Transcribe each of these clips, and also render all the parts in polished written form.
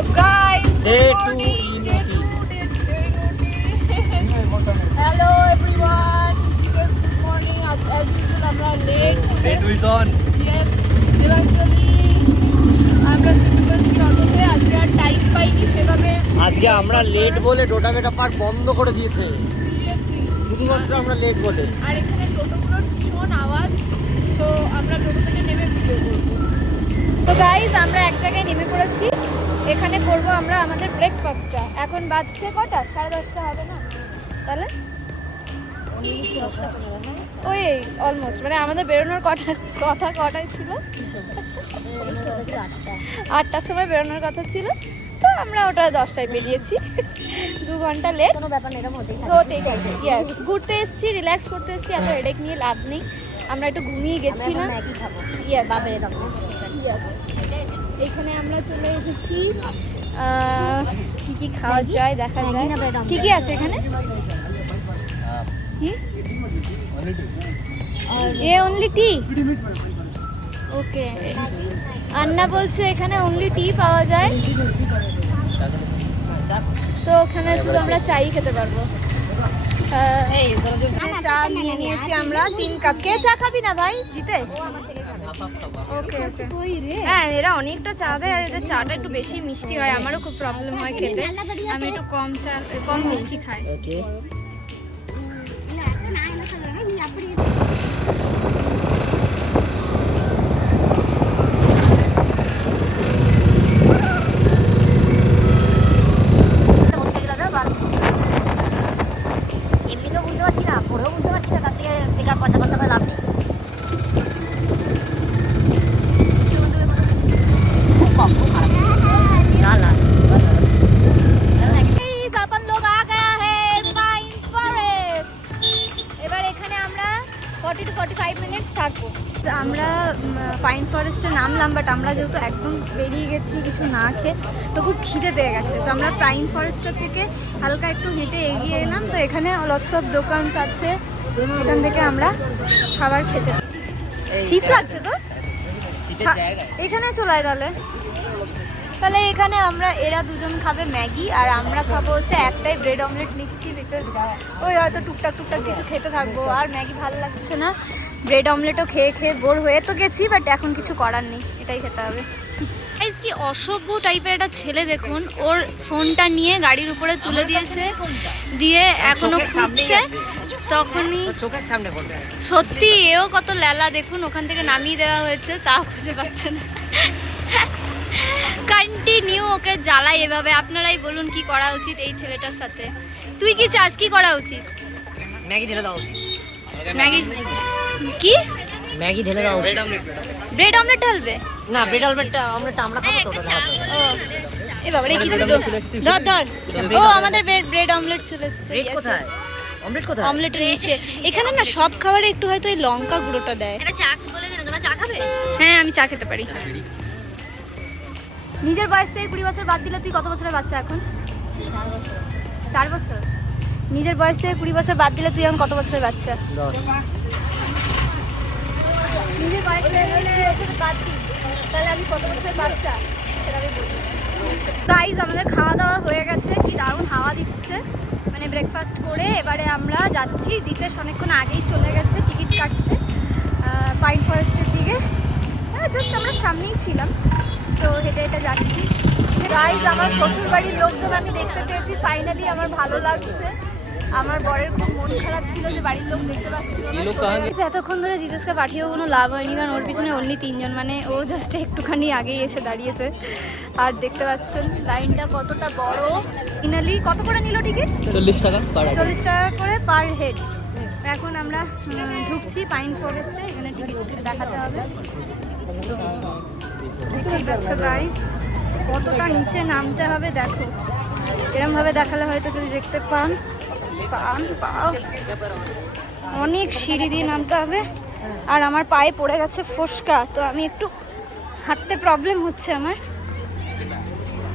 Day 2 in OT. Hello everyone. Yes, good morning. As usual, আমরা late. Day 2 is on. Yes. Eventually, আমরা চেপে পড়েছি অটোতে। আজকে আর টাইম পাইনি সেভাবে। আজকে আমরা লেট বলে ডোটাবেটা পার্ক বন্ধ করে দিয়েছে। Seriously. শুধুমাত্র আমরা লেট বলে। আর এখানে টোটোগুলোর ভীষণ আওয়াজ। সো আমরা টোটো থেকে নেমে ভিডিও করব। তো গাইস, আমরা এক জায়গায় নেমে পড়েছি। এখানে করব আমরা আমাদের ব্রেকফাস্টটা। এখন বাজছে কটা? 10:30 হবে না? তাহলে ওই অলমোস্ট, মানে আমাদের বেরোনোর কথা কটায় ছিল? 8টার সময় বেরোনোর কথা ছিল, তো আমরা ওটা 10টায় বেরিয়েছি। 2 ঘন্টা লেট। কোনো ব্যাপার নেই, এটা হতেই থাকে। ইয়েস, ঘুরতে এসেছি, রিল্যাক্স করতে এসেছি, এত হেডেক নিয়ে লাভ নেই। আমরা একটু ঘুমিয়ে গেছিলাম। ম্যাগি খাবো। ইয়েস, বাপের দাও। ইয়েস। এখানে আমরা চলে এসেছি। কি কি খাওয়া যায় দেখা যায়। কি কি আছে এখানে? কি এ অনলি টি? ওকে, আন্না বলছে এখানে অনলি টি পাওয়া যায়, তো ওখানে শুধু আমরা চাই খেতে পারবো। চা নিয়ে নিয়েছি আমরা 3 কাপ। কে চা খাবি না ভাই? জিতেশ? ওকে ওকে। হ্যাঁ, এরা অনেকটা চা দেয় আর এদের চাটা একটু বেশি মিষ্টি হয়। আমারও খুব প্রবলেম হয় খেতে, আমি একটু কম মিষ্টি খাই। ওকে। এমনিতেও বুঝতে পারছি না, পড়েও বুঝতে পারছি না, তার থেকে বেকার পয়সা করতে পারে লাভ নেই। না না, अपन लोग आ गया है पाइन फॉरेस्ट। এবার এখানে আমরা 40 to 45 মিনিটস থাকবো। আমরা পাইন ফরেস্টে নামলাম, বাট আমরা যেহেতু একদম বেরিয়ে গেছি কিছু না খেয়ে, তো খুব খিদে পেয়ে গেছে। তো আমরা পাইন ফরেস্টটা থেকে হালকা একটু হেঁটে এগিয়ে এলাম। তো এখানে লটস অফ দোকান আছে, এখান থেকে আমরা খাবার খেতে। শীত লাগছে তো এখানে চলে আয় তাহলে এখানে এরা দুজন খাবে ম্যাগি, আর আমরা খাবো হচ্ছে একটাই ব্রেড অমলেট নিচ্ছি, বিকজ ওই হয়তো টুকটাক কিছু খেতে থাকবো। আর ম্যাগি ভালো লাগছে না, ব্রেড অমলেটও খেয়ে খেয়ে বোর হয়ে তো গেছি, বাট এখন কিছু করার নেই, এটাই খেতে হবে। কি অসভ্য টাইপের একটা ছেলে দেখুন, ওর ফোনটা নিয়ে গাড়ির উপরে তুলে দিয়েছে, দিয়ে এখনো খুঁজছে। তখনই চোখের সামনে বলতে সত্যি এও কত লেলা দেখুন, ওখান থেকে নামিয়ে দেওয়া হয়েছে, তাও খুঁজে পাচ্ছে না। কন্টিনিউ ওকে জ্বালাই এভাবে। আপনারাই বলুন কি করা উচিত এই ছেলেটার সাথে। তুই কি চাস, কি করা উচিত? ম্যাগি ঢেলে দাও। ম্যাগি কি? ম্যাগি ঢেলে দাও। ব্রেড অমলেট ঢালবে না, ব্রেড অমলেটটা আমরা খাবো তো ওটা। এ বাবা রে, কি দিল? ধর। ও আমাদের ব্রেড অমলেট চলে এসেছে। ব্রেড কোথায়? অমলেট কোথায়? অমলেটের নিচে। এখানে না সব খাবারে একটু হয়তো এই লঙ্কা গুঁড়োটা দেয়। এটা চা বলে দিন, তোমরা চা খাবে? হ্যাঁ, আমি চা খেতে পারি। নিজের বয়স থেকে 20 বছর বাদ দিলে তুই কত বছরের বাচ্চা এখন? 4 বছর। নিজের বয়স থেকে 20 বছর বাদ দিলে তুই এখন কত বছরের বাচ্চা? 10। নিজের বয়স থেকে 20 বছর বাদ দিই, তাহলে আমি কত বছরের বাচ্চা সেটা আমি বলি। গাইস, আমাদের খাওয়া দাওয়া হয়ে গেছে, কি দারুণ হাওয়া দিচ্ছে। মানে ব্রেকফাস্ট করে এবারে আমরা যাচ্ছি। জিতেশ অনেকক্ষণ আগেই চলে গেছে টিকিট কাটতে পাইন ফরেস্টের দিকে। জাস্ট আমরা সামনেই ছিলাম, তো হেঁটে হেঁটে যাচ্ছি। গাইজ, আমার শ্বশুর বাড়ির লোকজন আমি দেখতে পেয়েছি ফাইনালি। আমার ভালো লাগছে। আমার বরের খুব মন খারাপ ছিল যে বাড়ির লোক দেখতে পাচ্ছিল না। এতক্ষণ ধরে জিতেশকে পাঠিয়েও কোনো লাভ হয়নি, কারণ ওর পিছনে অনলি 3 জন, মানে ও জাস্ট একটুখানি আগেই এসে দাঁড়িয়েছে। আর দেখতে পাচ্ছেন লাইনটা কতটা বড়। ফাইনালি কত করে নিল টিকিট? 40 টাকা। 40 টাকা করে পার হেড। এখন আমরা ঢুকছি পাইন ফরেস্টে। এখানে টিকিট দেখাতে হবে। দেখতেই পাচ্ছ গাইজ, কতটা নিচে নামতে হবে দেখো। এরকম ভাবে দেখালে হয়তো যদি দেখতে পাও, অনেক সিঁড়ি দিয়ে নামতে হবে। আর আমার পায়ে পড়ে গেছে ফোসকা, তো আমি একটু হাঁটতে প্রবলেম হচ্ছে আমার।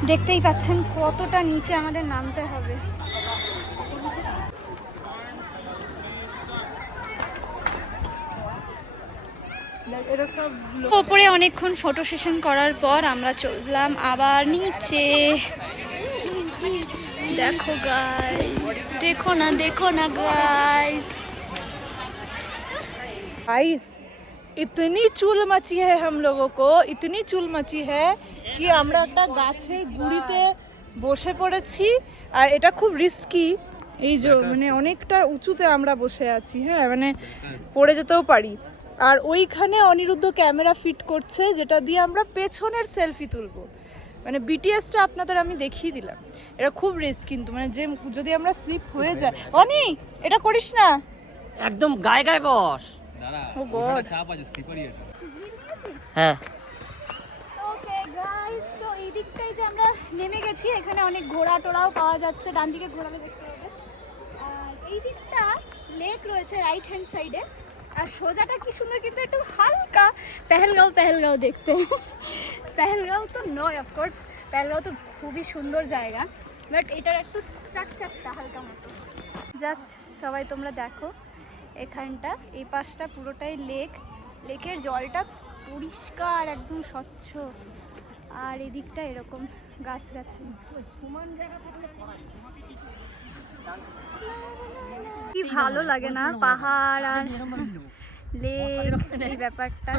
দেখতেই পাচ্ছেন কতটা নিচে আমাদের নামতে হবে। এটা সব ওপরে অনেকক্ষণ ফটো সেশন করার পর আমরা চললাম আবার নিচে। देखो गाइस, देखो ना गाइस। गाइस इतनी चुल मची है हम लोगों को, इतनी चुल मची है कि আমরা একটা গাছের গুড়িতে বসে পড়েছি আর এটা খুব রিস্কি। এই যে মানে অনেকটা উঁচুতে আমরা বসে আছি, হ্যাঁ মানে পড়ে যেতেও পারি। আর ওইখানে অনিরুদ্ধ ক্যামেরা ফিট করছে যেটা দিয়ে আমরা পেছনের সেলফি তুলবো। মানে বিটিএসটা আপনাদের আমি দেখিয়ে দিলাম, এটা খুব রিস্ক কিন্তু মানে যে যদি আমরা স্লিপ হয়ে যায়। অনি এটা করিস না, একদম গায়ে গায়ে বস। ও গড, চাপ আছে স্লিপারি এটা। হ্যাঁ ওকে গাইস, তো এই দিকটাই যে আমরা নেমে গেছি, এখানে অনেক ঘোড়া টোড়াও পাওয়া যাচ্ছে, ডান দিকে ঘোড়াকে দেখতে পাবে। আর এই দিকটা লেক রয়েছে রাইট হ্যান্ড সাইডে, আর সোজাটা কি সুন্দর কিন্তু একটু হালকা পেহেলগাঁও দেখতে। পেহেলগাঁও তো নয় অফকোর্স, পেহেলগাঁও তো খুবই সুন্দর জায়গা, বাট এটার একটু স্ট্রাকচারটা হালকা মতো। জাস্ট সবাই তোমরা দেখো এখানটা, এই পাশটা পুরোটাই লেকের জলটা পরিষ্কার একদম স্বচ্ছ, আর এদিকটা এরকম গাছগাছালি। কি ভালো লাগে না পাহাড় আর লেক, এই ব্যাপারটা।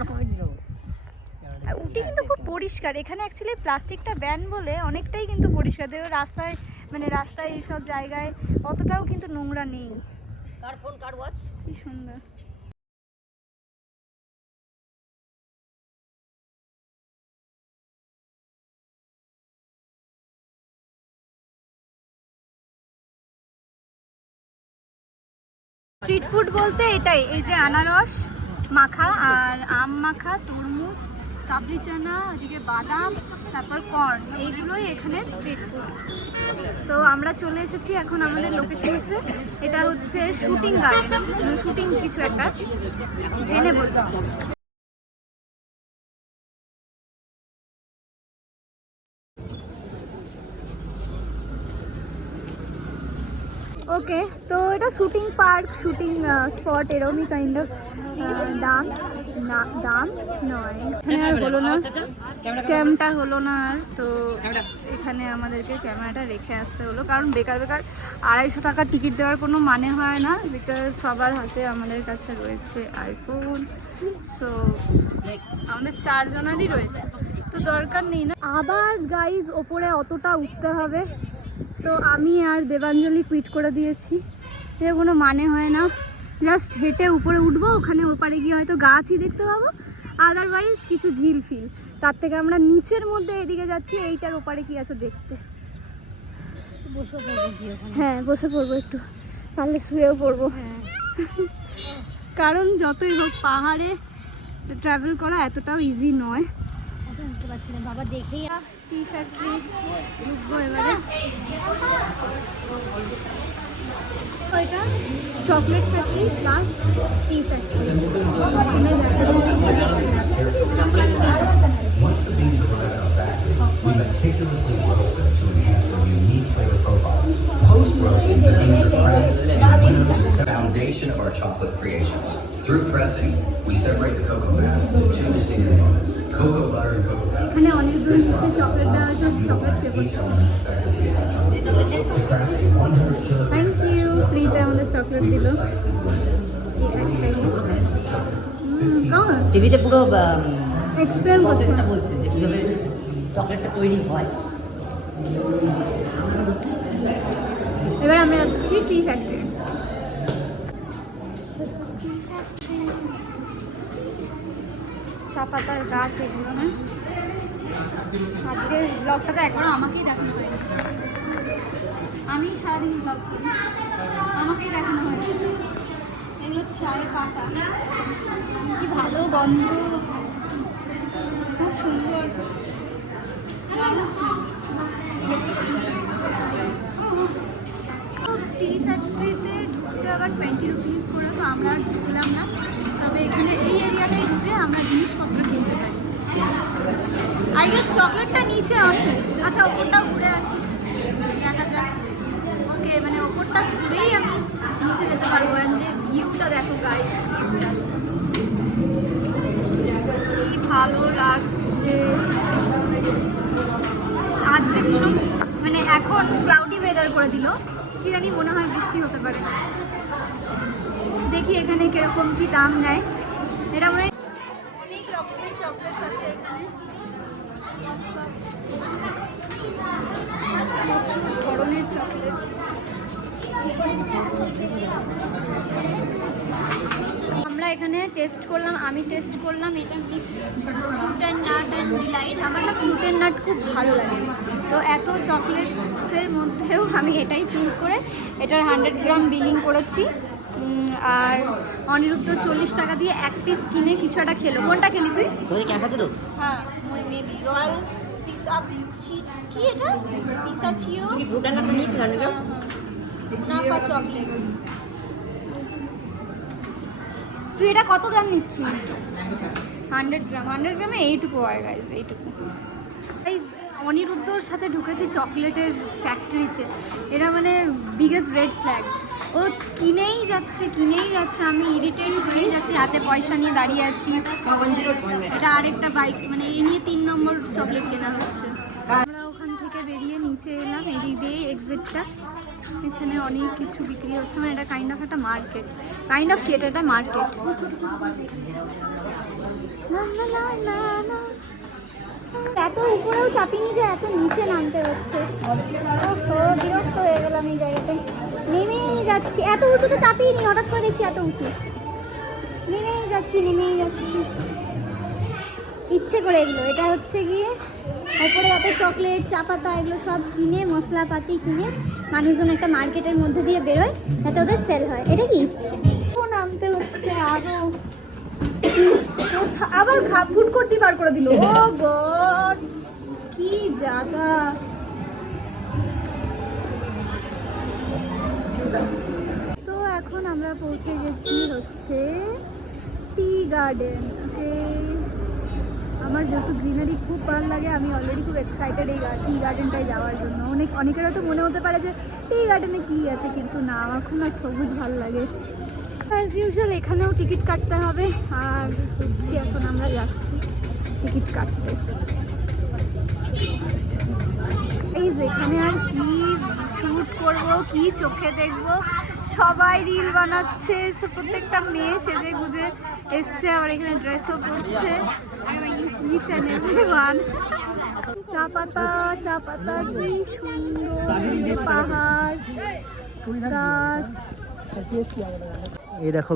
উটি কিন্তু খুব পরিষ্কার, এখানে অ্যাকচুয়ালি প্লাস্টিকটা ব্যান বলে অনেকটাই কিন্তু পরিষ্কার। দেখো রাস্তায় এইসব জায়গায় অতটাও কিন্তু নোংরা নেই। কার ফোন কার ওয়াচ? কি সুন্দর। স্ট্রিট ফুড বলতে এটাই, এই যে আনারস মাখা আর আম মাখা, তরমুজ, কাবলি চানা, ওদিকে বাদাম, তারপর কর্ন, এইগুলোই এখানের স্ট্রিট ফুড। তো আমরা চলে এসেছি এখন আমাদের লোকেশন হচ্ছে, এটা হচ্ছে শুটিং গার্ডেন, শুটিং কিছু একটা জেনে বলছি। ওকে, তো এটা শুটিং পার্ক, শুটিং স্পট, এরকমই কাইন্ড অফ। দাম নয় এখানে আর হলো না, ক্যামটা হলো না আর, তো এখানে আমাদেরকে ক্যামেরাটা রেখে আসতে হলো, কারণ বেকার 250 টাকা টিকিট দেওয়ার কোনো মানে হয় না, বিকজ সবার হাতে আমাদের কাছে রয়েছে আইফোন, সো আমাদের 4 জনেরই রয়েছে, তো দরকার নেই না। আবার গাইজ ওপরে অতটা উঠতে হবে, তো আমি আর দেবাঞ্জলি কুইট করে দিয়েছি, এর কোনো মানে হয় না। জাস্ট হেঁটে উপরে উঠবো, ওখানে ওপারে গিয়ে হয়তো গাছই দেখতে পাবো, আদারওয়াইজ কিছু ঝিল ফিল। তার থেকে আমরা নিচের মধ্যে এদিকে যাচ্ছি, এইটার ওপারে কি আছে দেখতে। হ্যাঁ বসে পড়বো, একটু পারলে শুয়েও পড়বো, কারণ যতই হোক পাহাড়ে ট্রাভেল করা এতটাও ইজি নয়। বুঝতে পারছি না বাবা, দেখেই টি ফ্যাক্টরি ঢুকবো এবারে। এটা চকলেট ফ্যাক্টরি প্লাস টি ফ্যাক্টরি, এখানে দেখা Once the beans arrive at our factory, we meticulously roast them to enhance their unique flavor profiles. Post-roasting, the beans are cracked and winnowed to the foundation of our chocolate creations. Through pressing, we separate the cocoa mass into 2 distinct components, cocoa butter and cocoa powder. এখানে অনিরুদ্ধ মিষ্টি chocolate দেওয়া হয়েছে, chocolate flavour. Thank you, ফ্রিতে আমাদের chocolate দিল। টিভিতে পুরো explain প্রসেসটা বলছে যে কিভাবে চকলেটটা তৈরি হয়। এবার আমরা যাচ্ছি টি ফ্যাক্টরি। চা পাতার গাছ এগুলো, হ্যাঁ। আজকে ব্লগটাতে এখনো আমাকেই দেখানো হয়নি, আমি সারাদিন ব্লগ করি, আমাকেই দেখানো হয়নি। এগুলো চায়ের পাতা, কি ভালো গন্ধ, খুব সুন্দর। টি ফ্যাক্টরিতে ঢুকতে আবার 20 রুপিস করে, তো আমরা ঢুকলাম না, তবে এখানে এই এরিয়াটায় ঢুকে আমরা জিনিসপত্র কিনতে পারি। আই গেস চকলেটটা নিচে অনেক, আচ্ছা ওপরটাও ঘুরে আসি, দেখা যাক। ওকে, মানে ওপরটা ঘুরেই আমি নিচে যেতে পারবো। যে ভিউটা দেখো গাইস, ভিউটা ভালো লাগছে। আজ যে ভীষণ মানে এখন ক্লাউডি ওয়েদার করে দিল, কি জানি মনে হয় বৃষ্টি হতে পারে। দেখি এখানে কিরকম কি দাম নেয়। এটা মনে হয় অনেক রকমের চকলেটস আছে এখানে, প্রচুর ধরনের চকলেটস। আমরা এখানে টেস্ট করলাম, আমি টেস্ট করলাম এটা mix fruit and nut and delight. আমার না ফ্রুট অ্যান্ড নাট খুব ভালো লাগে, তো এত চকলেটসের মধ্যেও আমি এটাই চুজ করে এটার 100 গ্রাম বিলিং করেছি। আর অনিরুদ্ধ 40 টাকা দিয়ে এক পিস কিনে কিছু একটা খেলো। কোনটা খেলি তুই? ক্যাশ আছে তো? হ্যাঁ মেবি রয়্যাল পিসা কি এটা পিসা চিও ফ্রুট অ্যান্ড নাট নিয়েছিস 100 গ্রাম? নাফা চকলেট। তুই এটা কত গ্রাম নিচ্ছিস? 100 গ্রাম। 100 গ্রামে এইটুকু হয় গাইজ, এইটুকু। গাইজ অনিরুদ্ধর সাথে ঢুকেছি চকলেটের ফ্যাক্টরিতে। এটা মানে বিগেস্ট রেড ফ্ল্যাগ। ও কিনেই যাচ্ছে। আমি ইরিটেট হয়ে যাচ্ছি, হাতে পয়সা নিয়ে দাঁড়িয়ে আছি। এটা আরেকটা বাইক, মানে এ নিয়ে 3 নম্বর চকলেট কেনা হচ্ছে। আমরা ওখান থেকে বেরিয়ে নিচে এলাম, এদিক দিয়ে এক্সিটটা। এখানে অনেক কিছু বিক্রি হচ্ছে, মানে এটা কাইন্ড অফ একটা মার্কেট। কাইন্ড অফ কি এটা একটা মার্কেট। এত উপরেও চাপিনি যে এত নিচে নামতে হচ্ছে। বিরক্ত হয়ে গেলাম এই জায়গাটায়। নেমেই যাচ্ছি, এত উঁচুতে চাপিনি, হঠাৎ করে দেখছি এত উঁচু। নেমেই যাচ্ছি। ইচ্ছে করে এগুলো, এটা হচ্ছে গিয়ে ওপরে যাতে চকলেট চা পাতা এগুলো সব কিনে, মশলাপাতি কিনে মানুষজন একটা মার্কেটের মধ্যে দিয়ে বেরোয়, যাতে ওদের সেল হয়। এটা কি নামতে হচ্ছে আরো, আবার ফুড কোর্ট বার করে দিল। ও গড, কি জায়গা। তো এখন আমরা পৌঁছে গেছি হচ্ছে টি গার্ডেন। আমার যেহেতু গ্রিনারি খুব ভালো লাগে, আমি অলরেডি খুব এক্সাইটেড এই টি গার্ডেনটায় যাওয়ার জন্য। অনেকের হয়তো মনে হতে পারে যে টি গার্ডেনে কী আছে, কিন্তু না, আমার খুব না সবুজ ভালো লাগে। অ্যাজ ইউজুয়াল এখানেও টিকিট কাটতে হবে, আর হচ্ছে এখন আমরা যাচ্ছি টিকিট কাটতে। এই যে এখানে আর কি শ্যুট করবো, কি চোখে দেখবো, সবাই রিল বানাচ্ছে, প্রত্যেকটা মেয়ে সেজে গুজে এসছে, আবার এখানে ড্রেসও পরছে। Each and everyone. চা পাতা কি সুন্দর, পাহাড়, গাছ। এই দেখো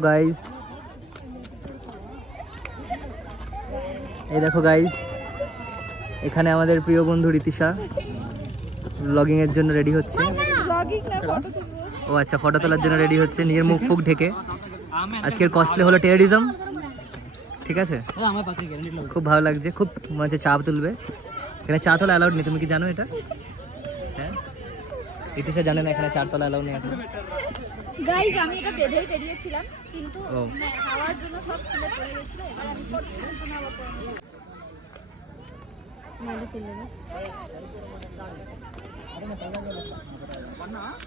গাইস, এখানে আমাদের প্রিয় বন্ধু রীতিশা ব্লগিং এর জন্য রেডি হচ্ছে। ও আচ্ছা, ফটো তোলার জন্য রেডি হচ্ছে, নিজের মুখ ফুক ঢেকে। আজকের কস্টলে হলো টেররিজম, ঠিক আছে? খুব ভালো লাগছে, খুব মনে হচ্ছে চা তুলবে। এখানে চা তোলা অ্যালাউড নেই, তুমি কি জানো এটা? হ্যাঁ, রীতিশা জানে না এখানে চা তোলা অ্যালাউড নেই এখন। গাইস আমি এটা বেঁধেই বেরিয়েছিলাম, কিন্তু হাওয়ার জন্য সব খুলে পড়ে গেছিল। এবার আমি ফটো জন্য আবার করে নিলাম।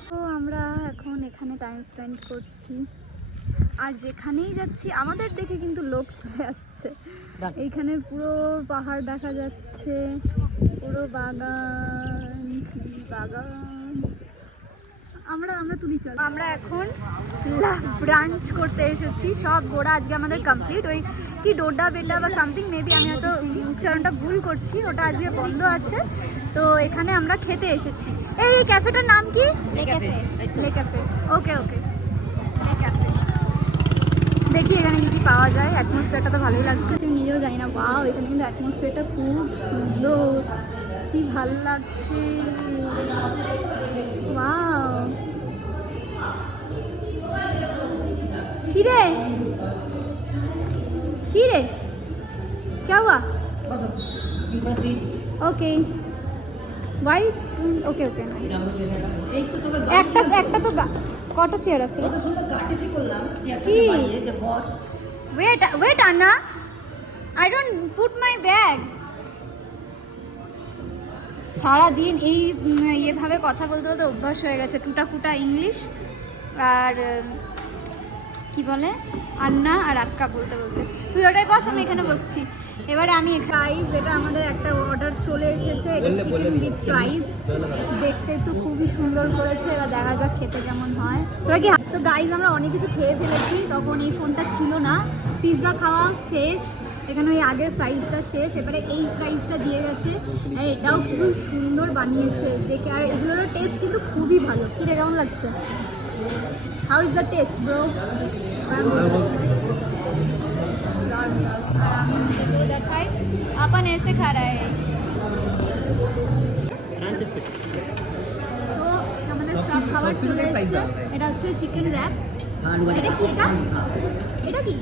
তো আমরা এখন এখানে টাইম স্পেন্ড করছি, আর যেখানেই যাচ্ছি আমাদের দেখে কিন্তু লোক চলে আসছে। এইখানে পুরো পাহাড় দেখা যাচ্ছে, পুরো বাগান, কি বাগান। আমরা তুলি চল। আমরা এখন ব্রাঞ্চ করতে এসেছি, সব ঘোরা আজকে আমাদের কমপ্লিট। ওই কি ডোডা বেটা বা সামথিং, মেবি আমি হয়তো উচ্চারণটা ভুল করছি, ওটা আজকে বন্ধ আছে। তো এখানে আমরা খেতে এসেছি। এই ক্যাফেটার নাম কি? লে ক্যাফে। ওকে লে ক্যাফে। দেখি এখানে কি পাওয়া যায়। অ্যাটমসফিয়ারটা তো ভালোই লাগছে, আমি নিজেও জানি না। ওয়াও, এখানে কিন্তু অ্যাটমসফিয়ারটা খুব সুন্দর, কি ভালো লাগছে। ওয়াও, কি রে क्या हुआ? ओके वाइट, ओके একটা তো কটা চেয়ার আছে? কি wait Anna, I don't put my bag. সারাদিন এইভাবে কথা বলতে বলতে অভ্যাস হয়ে গেছে, টুটা ইংলিশ আর কি বলে আন্না আর আক্কা বলতে। তুই ওটাই বস, আমি এখানে বসছি। এবারে আমি ফ্রাইস, এটা আমাদের একটা অর্ডার চলে এসেছে, এটা চিকেন উইথ ফ্রাইস। দেখতে তো খুবই সুন্দর করেছে, এবার দেখা যাক খেতে কেমন হয়। তোরা কি তো গাইজ আমরা অনেক কিছু খেয়ে ফেলেছি, তখন এই ফোনটা ছিল না। পিৎজা খাওয়া শেষ, এখানে ওই আগের ফ্রাইসটা শেষ, এবারে এই ফ্রাইসটা দিয়ে গেছে। আর এটাও খুবই সুন্দর বানিয়েছে দেখে, আর এগুলোরও টেস্ট কিন্তু খুবই ভালো। কি রে, কেমন লাগছে? How is the test bro? দেখাই अपन ऐसे खा रहा है। তো আমাদের সব খাবার চলে এসেছে। এটা হচ্ছে চিকেন র্যাপ। এটা কি? এটা কি?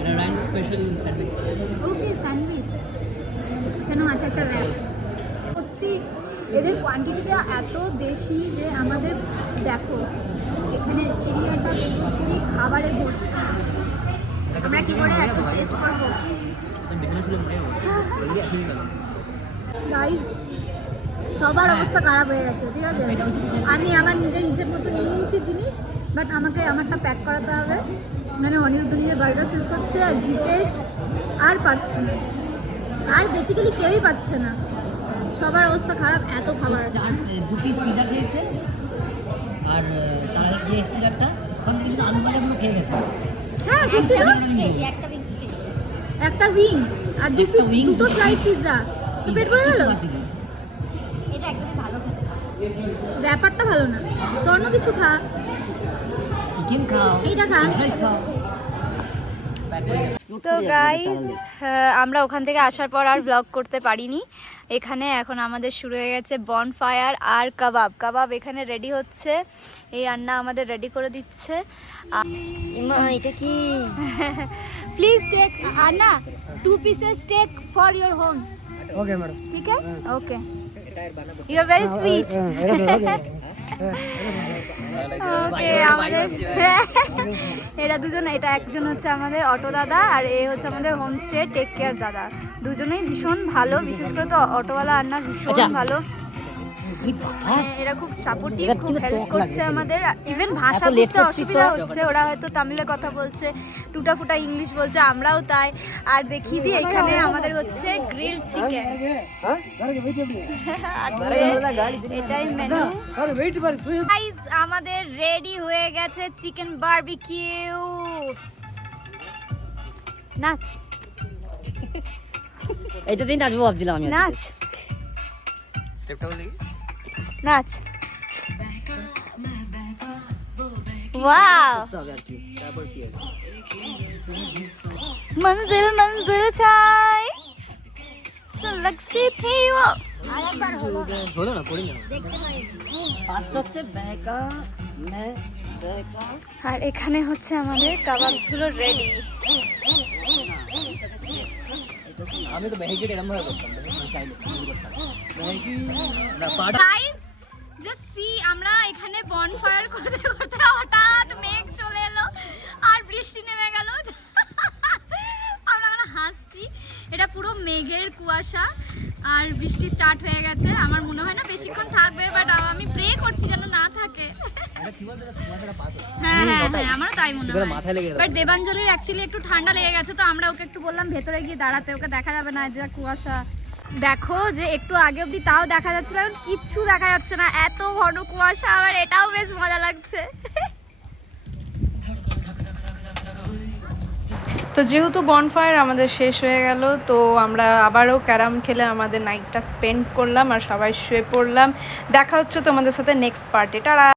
এটা রাইস স্পেশাল স্যান্ডউইচ। ওকে, স্যান্ডউইচ কেন আছে একটা র্যাপ। সত্যি এদের কোয়ান্টিটিটা এত বেশি যে আমাদের দেখো এখানে এরিয়াটা পুরো খাবারে ভর্তি। আমরা কি করে এত শেষ করবো গাইস? সবার অবস্থা খারাপ হয়ে গেছে, ঠিক আছে? আমি আমার নিজের হিসেব মতো নিয়ে নিয়েছি জিনিস, বাট আমাকে আমারটা প্যাক করাতে হবে। মানে অনিরুদ্ধ নিজের বার্গার শেষ করছে, আর জিতেশ আর পাচ্ছে না, আর বেসিক্যালি কেউই পাচ্ছে না। সবার অবস্থা খারাপ, এত খাবার। 2 পিস পিজা খেয়েছে, আর তার আগে গিয়ে এসেছিল একটা, ওখান থেকে কিন্তু আলু ভাজাগুলো খেয়ে গেছে। হ্যাঁ সত্যি তো, একটা উইং আর দুটো স্লাইড পিৎজা, পেট ভরে গেল। এটা একদম ভালো খেতে। ব্যাপারটা ভালো না, তো অন্য কিছু খা। চিকেন খাও, এইটা খা। ফ্রাইস খাও। সো গাইস, আমরা ওখান থেকে আসার পর আর ব্লগ করতে পারিনি। এখানে এখন আমাদের শুরু হয়ে গেছে বনফায়ার আর কাবাব এখানে রেডি হচ্ছে। এই আন্না আমাদের রেডি করে দিচ্ছে। মা এটা কি? প্লিজ টেক আন্না 2 pieces take for your home. Okay madam. ঠিক আছে, okay. You are very sweet. Okay, আমাদের এরা দুজন, এটা একজন হচ্ছে আমাদের অটো দাদা, আর এ হচ্ছে আমাদের হোমস্টে টেক কেয়ার দাদা। দুজনেই ভীষণ ভালো, বিশেষ করে তো অটোওয়ালা আন্না ভীষণ ভালো। এরা খুব সাপোর্টিভ, খুব হেল্প করছে আমাদের। ইভেন ভাষা বুঝতে অসুবিধা হচ্ছে, ওরা হয়তো তামিলে কথা বলছে, টুটাফুটা ইংলিশ বলছে, আমরাও তাই। আর দেখিয়ে দিই, এখানে আমাদের হচ্ছে গ্রিলড চিকেন। এটাই মেনু। গাইস, আমাদের রেডি হয়ে গেছে চিকেন বারবিকিউ। নাচ, এইটা দিন নাচবো ভাবছিলাম আমি। নাচ, স্টেপটা বলি। নাচ। ওয়াও, তারপর কি হবে? मंजिल मंजिल छाई लक्ष्य थी वो। আরেকবার হলো হলো না, করি না। ফার্স্ট হচ্ছে বেকা মে বেকা। আর এখানে হচ্ছে আমাদের কাবাবগুলো রেডি। আমি তো ম্যাগিটা এরকম ভাবে করতাম, চাইলে করতাম ম্যাগি না পাড়া। গাইস জাস্ট সি, আমরা এখানে বনফায়ার করতে করতে হঠাৎ মেঘ চলে এলো আর বৃষ্টি নেমে গেল। আমরা হাসছি, এটা পুরো মেঘের কুয়াশা আর বৃষ্টি স্টার্ট হয়ে গেছে। আমার মনে হয় না বেশিক্ষণ থাকবে, বাট আমি প্রে করছি যেন না থাকে। হ্যাঁ হ্যাঁ হ্যাঁ, আমারও তাই মনে হয়। বাট দেবাঞ্জলির অ্যাকচুয়ালি একটু ঠান্ডা লেগে গেছে, তো আমরা ওকে একটু বললাম ভেতরে গিয়ে দাঁড়াতে, ওকে দেখা যাবে না যে কুয়াশা। দেখো যে একটু আগে অবধি তাও দেখা যাচ্ছে না, কিচ্ছু দেখা যাচ্ছে না, এত ঘন কুয়াশা। আবার এটাও বেশ মজা লাগছে। তো যেহেতু বনফায়ার আমাদের শেষ হয়ে গেল, তো আমরা আবারও ক্যারাম খেলে আমাদের নাইটটা স্পেন্ড করলাম আর সবাই শুয়ে পড়লাম। দেখা হচ্ছে তোমাদের সাথে নেক্সট পার্টে। টাটা।